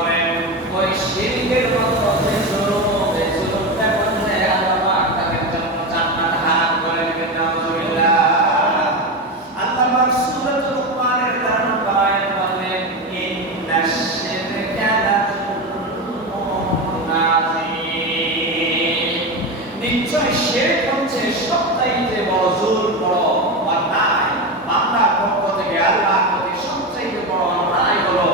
করেন ওই শিরকের মতো যে জুলুমটা করলে আল্লাহ পাক তাদের জন্য জান্নাত হারাম করে দিবেন। নাউজুবিল্লাহ। আল্লাহ পাক সূরাতুল লুকমানের 13 নম্বর আয়াত বলেন, ইন্নাশ শিরকা লাযুলমুন আযীম। নিশ্চয় শিরক হচ্ছে সবচাইতে বড় জুলম, বড় অন্যায়। বান্দার পক্ষ থেকে আল্লাহর প্রতি সবচাইতে বড় অন্যায় হলো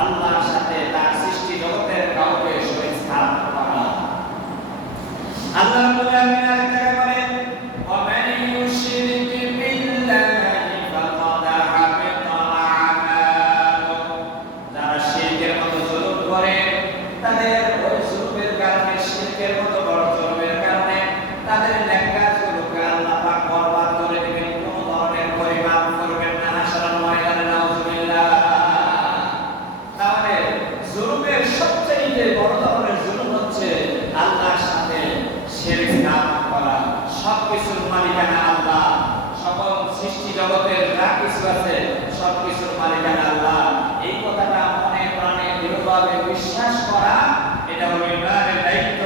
আল্লাহর সাথে তার সৃষ্টি জগতের কাউকে শরীক স্থাপন করা। আল্লাহ রাব্বুল আলামিন আরেকটা বলেন, ওয়া মান ইউশরিক বিল্লাহি ফাকাদ হাবিতা আমালুহু। যারা শিরকের মতো জুলুম করে তাদের ওই জুলুমের কারণে, শিরকের মতো বড় জুলুমের কারণে তাদের নেক কাজগুলোকে আল্লাহ পাক বরবাদ করে দিবেন। কোনো ধরনের পরিমাপ করবেন না হাসরের ময়দানে। নাউজুবিল্লাহ। তাহলে জুলুমের সবচেয়ে বড় ধরনের জুলুম হচ্ছে আল্লাহর সাথে শিরক স্থাপন করা। সবকিছুর মালিকানা আল্লাহ, সকল সৃষ্টি জগতের যা কিছু আছে সবকিছুর মালিকানা আল্লাহ। এই কথাটা মনে প্রাণে দৃঢ়ভাবে বিশ্বাস করা, এটা হলো ইমানের দায়িত্ব।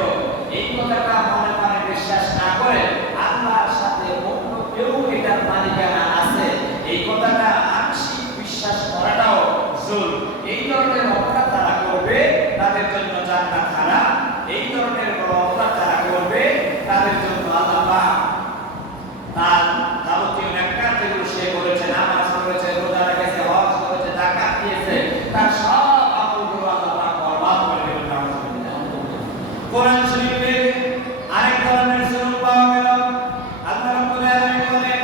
এই কথাটা মনে প্রাণে বিশ্বাস না করে আল্লাহর সাথে অন্য কেউ এটার মালিকানা আছে, এই কথাটা আংশিক বিশ্বাস করাটাও জুলম। এই ধরনের অপরাধ তারা করবে তাদের জন্য জান্নাত হারাম। এই ধরনের বড় অপরাধ তারা করবে তাদের জন্য আল্লাহ পাক তার যাবতীয় নেক কাজ যেগুলো সে করেছে, নামাজ পড়েছে, রোজা রেখেছে, হজ করেছে, যাকাত দিয়েছে, তার সব আমলগুলো আল্লাহ পাক বরবাদ করে দেবেন। নাউজুবিল্লাহ। কোরআন শরীফে আরেক ধরনের জুলুম পাওয়া গেল। আল্লাহ রাব্বুল আলামিন বলেন,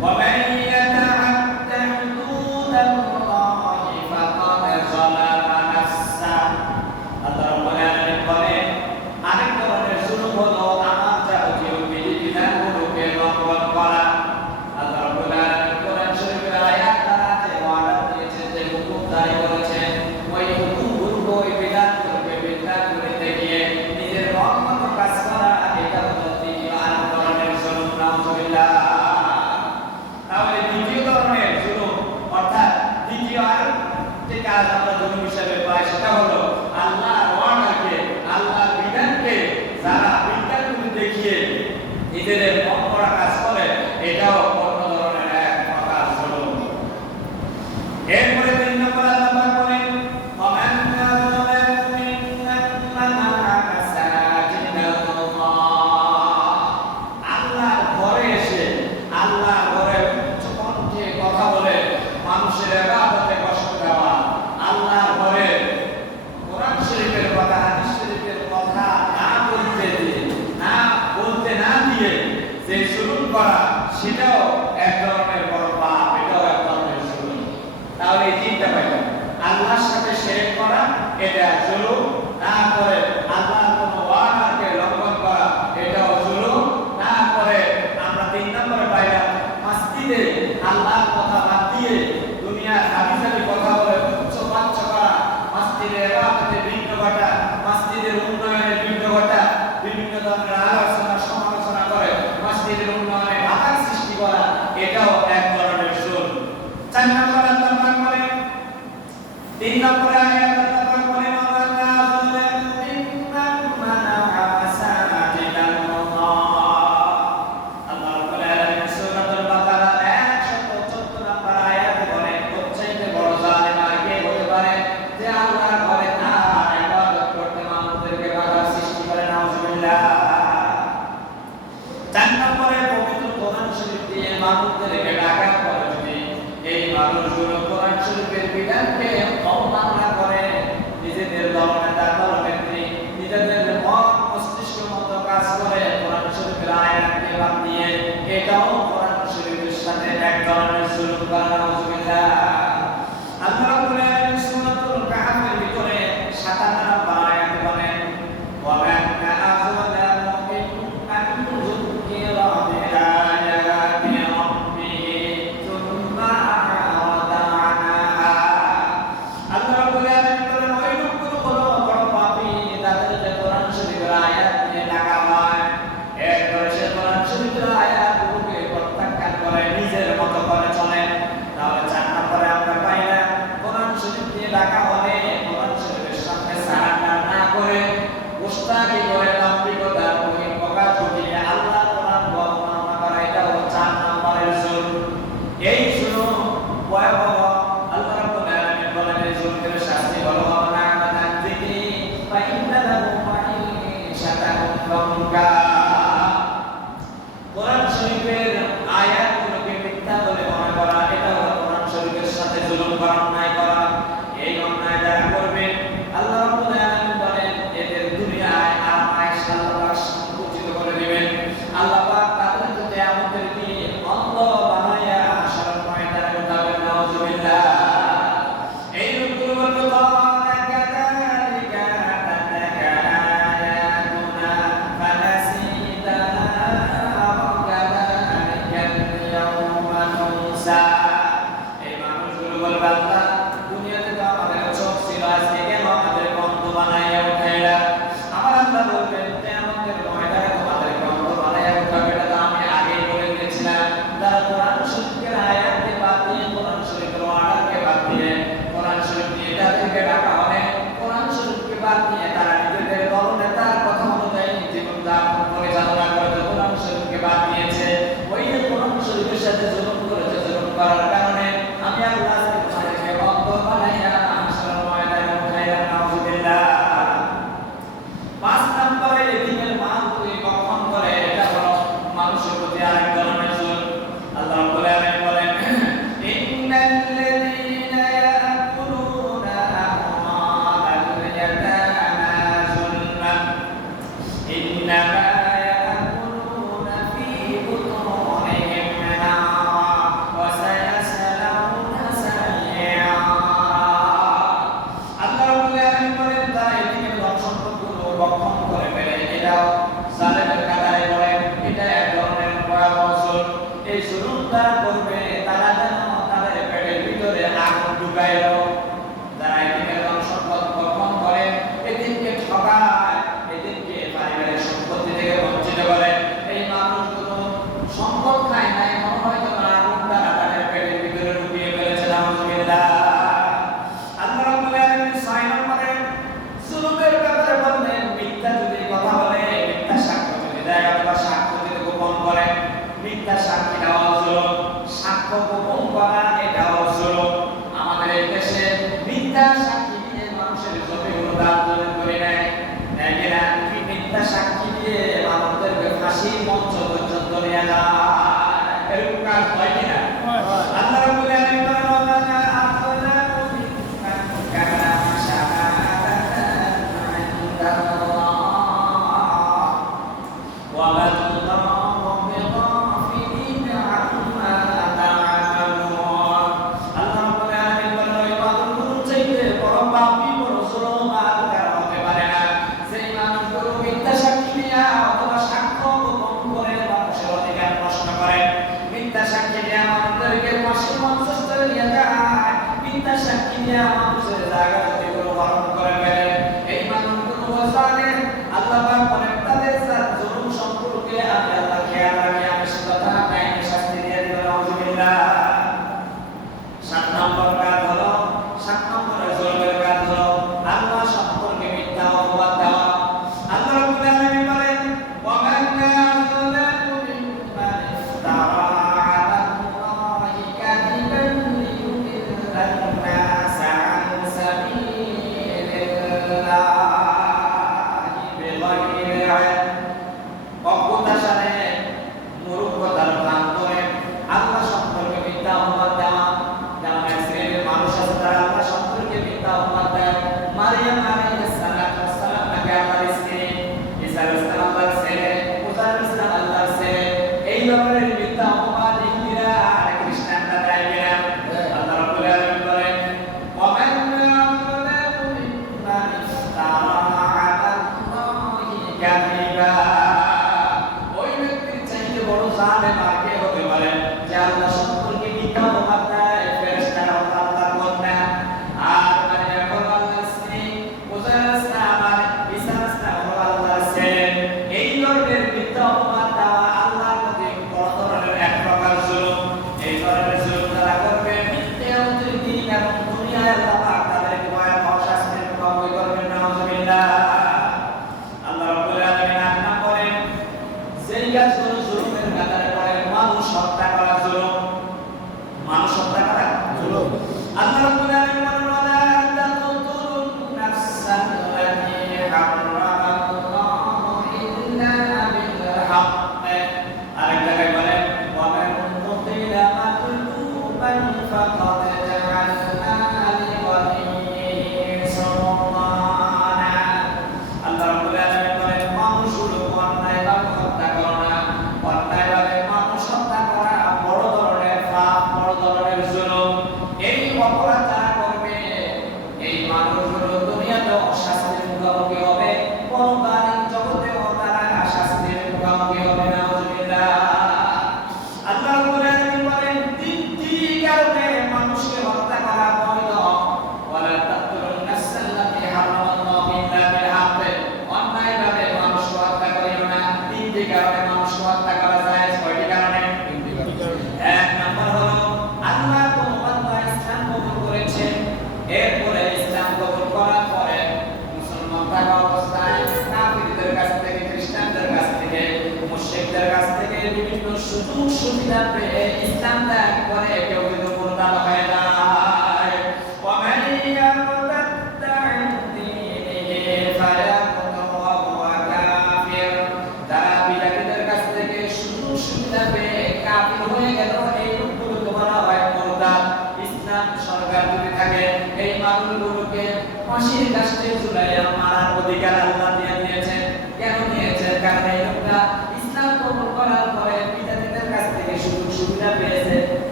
ওয়া মান ইয়াতাআদ্দা হুদুদাল্লাহি ফাকাদ যালামা নাফসাহু। আল্লাহ রাব্বুল আলামিন বলেন, আরেক ধরনের জুলুম হলো আমার যাবতীয় বিধিবিধানগুলোকে লঙ্ঘন করা। আল্লাহ রাব্বুল আলামিন কোরআন শরীফের আয়াত দ্বারা যে ওয়াদা দিয়েছেন, যে হুকুম জারি করেছেন, ওই হুকুমগুলো, ওই বিধানগুলোকে বিধান করতে গিয়ে নিজের মত কাজ করা, এটা হলো দ্বিতীয় আরেক ধরনের জুলুম। নাউজুবিল্লাহ। তাহলে দ্বিতীয় ধরনের জুলুম, অর্থাৎ দ্বিতীয় আরেকটি কাজ আমরা জুলুম হিসেবে পাই, সেটা হলো আল্লাহর ওয়াদাকে, আল্লাহর বিধানকে যারা বিজ্ঞানগুলি দেখিয়ে নিজেদের মন করা কাজ করে, এটাও অন্য ধরনের এক প্রকার জুলুম। এরপরে 3 নম্বর আল্লাহ পাক বলেন, ওয়া মান আযলামু মিম্মান মানা'a মাসাজিদাল্লাহ। আল্লাহর ঘরে এসে, আল্লাহর ঘরে উচ্চকণ্ঠে কথা বলে মানুষের ইবাদতে কষ্ট দেওয়া, আল্লাহর ঘরে কোরআন শরীফের কথা, হাদিস শরীফের কথা না বলতে না দিয়ে যে জুলুম করা, সেটাও এক ধরনের বড় পাপ, এটাও এক ধরনের জুলুম। তাহলে এই তিনটা পাইলাম। আল্লাহর সাথে শিরক করা, এটা জুলুম। না করে আল্লাহর কোনো ওয়াদাকে লঙ্ঘন করা, এটাও জুলুম। না করে আমরা 3 নম্বরে পাইলাম, মসজিদে আল্লাহর কথা বাদ দিয়ে দুনিয়ার হাবিজাবি কথা বলে উচ্চবাচ্য করা, মসজিদের ইবাদতে বিঘ্ন ঘটা, মসজিদের উন্নয়নের বিঘ্ন ঘটা, বিভিন্ন ধরনের আলোচনা সমালোচনা করে মসজিদের উন্নয়নে বাধার সৃষ্টি করা, এটাও এক ধরনের জুলুম। 4 নম্বর আল্লাহ পাক বলেন, 3 নম্বরে আয়াত আল্লাহ পাক বলেন, ওয়া মান আযলামু মিম্মান মানা'a মাসাজিদাল্লাহ। আল্লাহ রাব্বুল আলামিন সূরাতুল বাকারা 114 নম্বর আয়াতে বলেন, সবচেয়ে বড় জালেম আর কে হতে পারে যে আল্লাহর ঘরে তার ইবাদত করতে মানুষদেরকে বাধার সৃষ্টি করে। নাউজুবিল্লাহ। 4 নম্বরে পবিত্র কোরআন শরীফ দিয়ে মানুষদেরকে ডাকার পরে যদি এই মানুষগুলো কোরআন শরীফের বিধানকে অবমাননা করে, প্রদান করে নেয়, এরা কি মিথ্যা সাক্ষী দিয়ে মানুষদেরকে ফাঁসির মঞ্চ পর্যন্ত নিয়ে যায়। এরকম কাজ হয় কিনা? আল্লাহ রাব্বুল আলামিন বলেন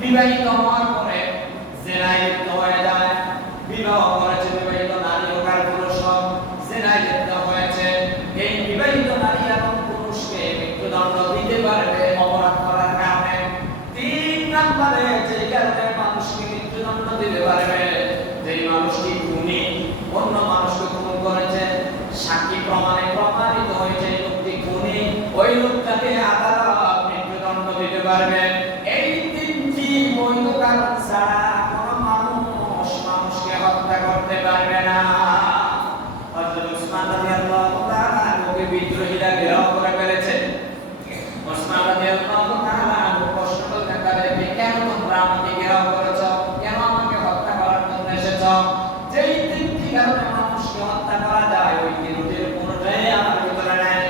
বিবাহিত হওয়ার পরে জেনায় লিপ্ত হয়ে যায়, বিবাহ করেছে বিবাহিত নারী ও আর পুরুষ জেনায় লিপ্ত হয়েছে, এই বিবাহিত নারী এবং পুরুষকে মৃত্যুদণ্ড দিতে পারবে অপরাধ করার কারণে। 3 নম্বরে যে কারণে মানুষকে মৃত্যুদণ্ড দিতে পারবে, যেই মানুষটি খুনি অন্য মানুষকে খুন করেছে, সাক্ষী প্রমাণে প্রমাণিত হয়েছে লোকটি খুনি, ওই লোকটাকে আদালত মৃত্যুদণ্ড দিতে পারবে। এই তিনটি বৈধ কারণ ছাড়া কোনো মানুষ মানুষকে হত্যা করতে পারবে না। হযরত উসমান রাদিয়াল্লাহু তাআলা ওকে বিদ্রোহীরা ঘেরাও করে ফেলেছে। উসমান রাদিয়াল্লাহু তাআলা প্রশ্ন করতে তাদেরকে, কেন তোমরা আমাকে ঘেরাও করেছো? কেন আমাকে হত্যা করার জন্য এসেছো? যেই তিনটি কারণে মানুষকে হত্যা করা যায় ওই তিনটির কোনোটাই আমার ভিতরে নাই।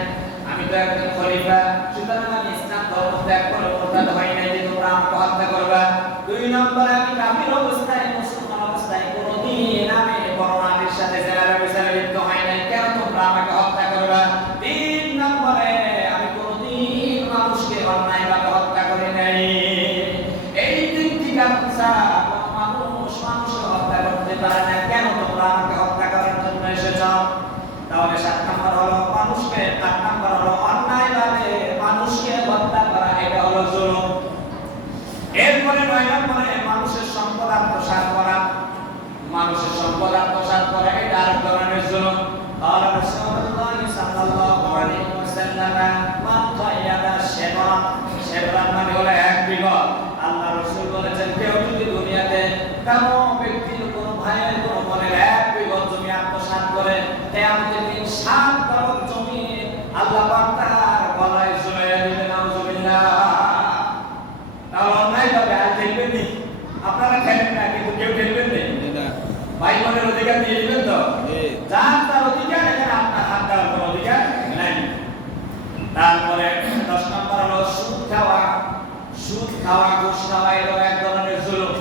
আমি তো একজন খলিফা, সুতরাং আমি ইসলাম ধর্ম ত্যাগ করে মুরতাদ হই নাই যে তোমরা আমাকে হত্যা করবা। দুই নম্বরে আমি কাফির অবস্থায় মুসলমান অবস্থায় কোনোদিন আমি বড় নারীর সাথে জেনারে বিচারে লিপ্ত হই নাই, কেন তোমরা আমাকে হত্যা করবা? তিন নম্বরে আমি কোনোদিন মানুষকে অন্যায়ভাবে হত্যা করি নাই। এই তিনটি কারণ ছাড়া কোনো মানুষ মানুষকে হত্যা করতে পারে না, কেন তোমরা আমাকে হত্যা করার জন্য এসেছো? তাহলে 7 নম্বর হলো মানুষকে, 8 নম্বর হলো অন্যায়ভাবে মানুষকে হত্যা করা, এটা হলো জুলুম। এরপরে 9 নম্বরে মানুষের সম্পদ আত্মসাৎ করা। মানুষের সম্পদ আত্মসাৎ করা এটা আরেক ধরনের জুলুম। আর রাসূলুল্লাহ সাল্লাল্লাহু আলাইহি ওয়াসাল্লাম মান কায়াদা শেবরান, শেবরান মানে হলো 1 বিঘত। আল্লাহ রাসূল বলেছেন, কেউ যদি দুনিয়াতে কোনো ব্যক্তির কোনো ভাইয়ের কোনো বোনের 1 বিঘত জমি আত্মসাৎ করে, কিয়ামতের দিন 7 বিঘত জমি আল্লাহ পাক তার গলায় ঝুলিয়ে দিবেন। নাউযুবিল্লাহ। তাহলে অন্যায়ভাবে আর খেলবেন নি, আপনারা খেলেন না কিন্তু কেউ খেলবেন না, ভাই বোনের অধিকার দিয়ে দিবেন তো? যার তার অধিকার, এখানে আপনার হাত দেওয়ার কোনো অধিকার নাই। তারপরে 10 নম্বর হলো সুদ খাওয়া। সুদ খাওয়া, ঘুষ খাওয়া এর এক ধরনের জুলুম।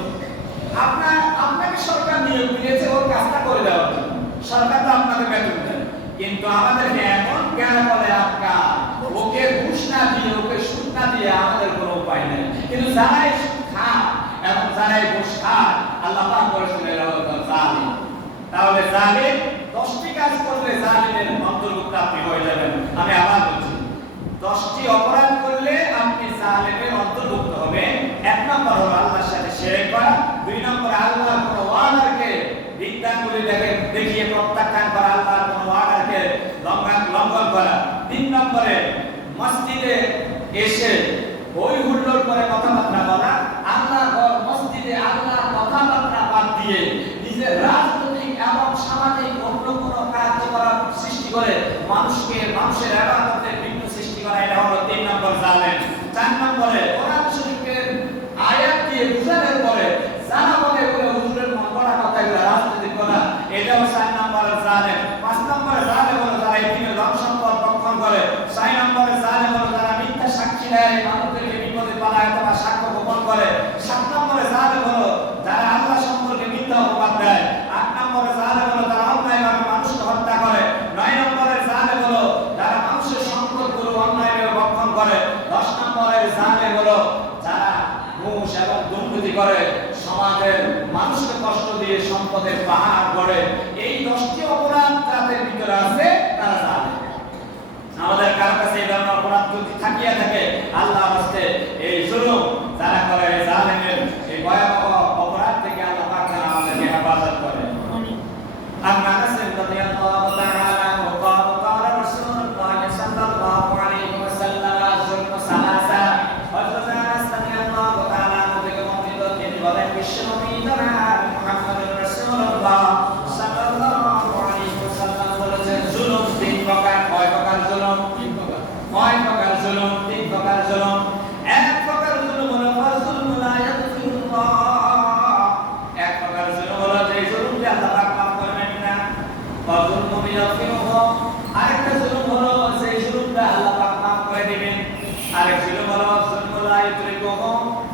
আপনাকে সরকার নিয়োগ দিয়েছে ওর কাজটা করে দেওয়ার জন্য, সরকার তো আপনাকে বেতন দেয়, কিন্তু আমাদেরকে এমন জ্ঞান বলে আটকা, ওকে ঘুষ না দিয়ে, ওকে সুদ না দিয়ে আমাদের কোনো উপায় নেই। কিন্তু যারা এই সুদ খায় এবং যারা এই ঘুষ খায়, আল্লাহ পাক বলেছেন এরা হলো জালিম। তাহলে জালিম 10টি কাজ করলে জালিমের অন্তর্ভুক্ত আপনি হয়ে যাবেন। আমি আবার বলছি, 10টি অপরাধ করলে আপনি জালিমের অন্তর্ভুক্ত হবেন। 1 নম্বর হলো আল্লাহর সাথে শিরক করা। 2 নম্বরে আল্লাহর কোন ওয়াদাকে বিদ্যাঙ্গুলি দেখিয়ে প্রত্যাখ্যান করা, আল্লাহর কোন ওয়াদাকে লঙ্ঘন করা। 3 নম্বরে মসজিদে এসে ওই হুল্লোড় করে কথাবার্তা বলা। আল্লাহর ঘর মসজিদে আল্লাহর কথাবার্তা বাদ দিয়ে নিজের রাজনৈতিক এবং সামাজিক অন্য কোনো কার্যকলাপ সৃষ্টি করে মানুষের ইবাদতের বিঘ্ন সৃষ্টি করা, এটা হলো 3 নম্বর জালেম। 4 নম্বরে কোরআন শরীফের আয়াত দিয়ে বুঝানোর পরে যারা বলে হুজুরের মন গড়া কথাগুলো রাজনীতি করা, এটাও 4 নম্বরের জালেম। 5 নম্বরে জালেম হলো যারা ইতিমের ধন সম্পদ ভক্ষণ করে। 6 নম্বরে জালেম হলো যারা মিথ্যা সাক্ষী দেয়, মানুষদেরকে বিপদে পালায় অথবা সাক্ষ্য গোপন করে। 7 নম্বরে জালেম হলো যারা আল্লাহ সম্পর্কে মিথ্যা অপবাদ দেয়। 8 নম্বরে জালেম হলো যারা অন্যায়ভাবে মানুষকে হত্যা করে। 9 নম্বরে জালেম হলো যারা মানুষের সম্পদগুলো অন্যায়ভাবে ভক্ষণ করে। 10 নম্বরের জালেম হলো যারা ঘুষ এবং দুর্নীতি করে, সমাজের মানুষকে কষ্ট দিয়ে সম্পদের পাহাড় গড়ে। এই 10টি অপরাধ যাদের ভিতরে আছে তারা জালেম। আমাদের কারো কাছে এই ধরনের অপরাধ যদি থাকিয়া থাকে, আল্লাহ হস্তে এই জুলুম যারা করে, এই জালেমের এই ভয়াবহ অপরাধ থেকে আল্লাহ পাক আমাদেরকে হেফাজত করে। আনাস রাদিয়াল্লাহু তাআলা আনহু قال رسول الله صلى الله عليه وسلم الظلم ثلاثة। হযরত আনাস রাদিয়াল্লাহু তাআলা আনহু থেকে বর্ণিত, তিনি বলেন, বিশ্বনবী জনাব মুহাম্মদুর রাসূলুল্লাহ সাল্লাল্লাহু আলাইহি ওয়াসাল্লাম বলেছেন, জুলুম 3 প্রকার। কয় প্রকার জুলুম? 9 প্রকার জুলুম, 3 প্রকার জুলুম। 1 প্রকার জুলুম হলো ফাজলুম লা ইয়াগফিরুল্লাহ। 1 প্রকার জুলুম হলো যে জুলুমকে আল্লাহ পাক মাফ করবেন না, ফাজলুম ইয়াগফিরুহু। আরেকটা জুলুম হলো যে জুলুমটা আল্লাহ পাক মাফ করে দিবেন। আরেক জুলুম হলো জুলুম লা ইউতরিকুহু।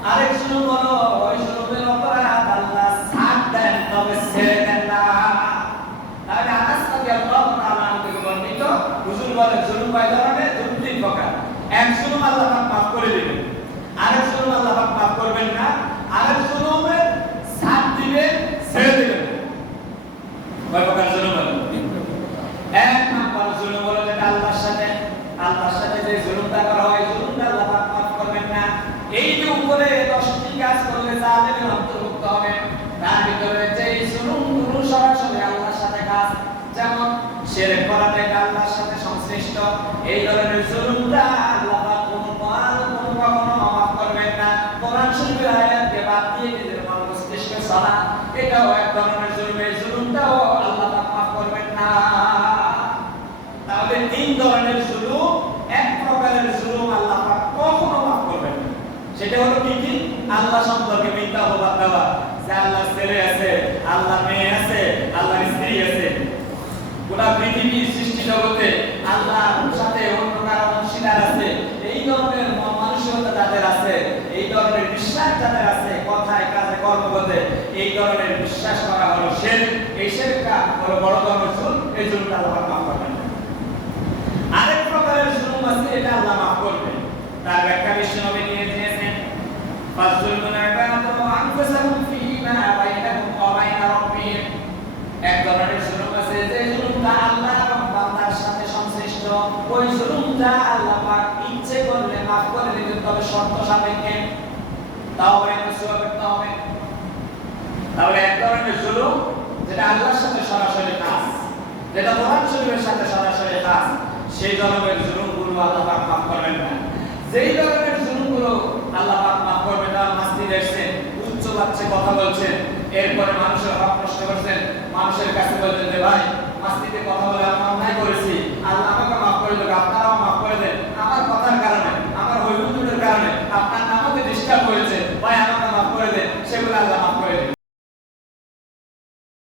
আরেক জুলুম হলো ওই জুলুমের অপরাধ আল্লাহ ছাড় দেন তবে ছেড়ে দেন না। তাহলে আনাস রাদিয়াল্লাহু তাআলা আনহু থেকে বর্ণিত, হুজুর বলেন জুলুম কয় ধরনের? 3 প্রকার। 1 জুলুম আল্লাহ পাক মাফ করে দিবেন, আরেক জুলুম আল্লাহ পাক মাফ করবেন না, আরেক জুলুমের ছাড় দিবেন, ছেড়ে দিবেন। কয় প্রকার জুলুম হলো? 1 নাম্বার জুলুম হলো যেটা আল্লাহর সাথে যে জুলুমটা করা হয়, জুলুমটা আল্লাহ পাক মাফ করবেন না। এই যে উপরে 10টি কাজ করলে জালেমের অন্তর্ভুক্ত হবে, তার ভিতরে যে জুলুমগুলো সরাসরি আল্লাহর সাথে কাজ, যেমন শিরক করাটা এটা আল্লাহর সাথে সংশ্লিষ্ট, এই ধরনের জুলুমটা আল্লাহ পাক কখনো মাফ করবেন সালাহ, এটাও এক ধরনের জুলুম। এই জুলুমটাও আল্লাহ পাক মাফ করবেন না। তাহলে তিন ধরনের জুলুম, এক প্রকারের জুলুম আল্লাহ পাক কখনো মাফ করবেন না। সেটা হলো কি কি? আল্লাহ সম্পর্কে মিথ্যা অপবাদ দেওয়া, যে আল্লাহর ছেলে আছে, আল্লাহর মেয়ে আছে, আল্লাহর স্ত্রী আছে। গোটা পৃথিবীর সৃষ্টি জগতে আল্লাহর সাথে অন্য কারো অংশীদার আছে, এই ধরনের মানসিকতা যাদের আছে, এই ধরনের বিশ্বাস যাদের আছে, কথায় কাজে কর্মপথে এই ধরনের বিশ্বাস করা হলো শিরক। এই শিরকটা হলো বড় ধরনের জুলুম। এই জুলুমটা আল্লাহ মাফ করবেন না। আরেক প্রকারের জুলুম আছে, এটা আল্লাহ মাফ করবেন। তার ব্যাখ্যা বিশ্বনবী দিয়ে দিয়েছেন, ফাযুলুন ইবাদু আনফুসাহুম ফীমা বাইনাহুম ওয়া বাইনা রাব্বিহিম। এক ধরনের জুলুম আছে, যে জুলুমটা আল্লাহ এবং বান্দার সাথে সংশ্লিষ্ট। ওই জুলুমটা আল্লাহ পাক ইচ্ছে করলে মাফ করে দিবেন, তবে শর্ত সাপেক্ষে। তাওবা নসুয়া করতে হবে। তাহলে এক ধরনের জুলুম যেটা আল্লাহর সাথে সরাসরি কাজ, যেটা কোরআন শরীফের সাথে সরাসরি কাজ, সেই ধরনের জুলুমগুলো আল্লাহ পাক মাফ করবেন না। যেই ধরনের জুলুমগুলো আল্লাহ পাক মাফ করবেন না, মাস্তি দেখছেন, উচ্চ বাচ্চা কথা বলছেন, এরপরে মানুষের হক নষ্ট করছেন, মানুষের কাছে বলছেন যে ভাই মাস্তিতে কথা বলে আমি অন্যায় করেছি,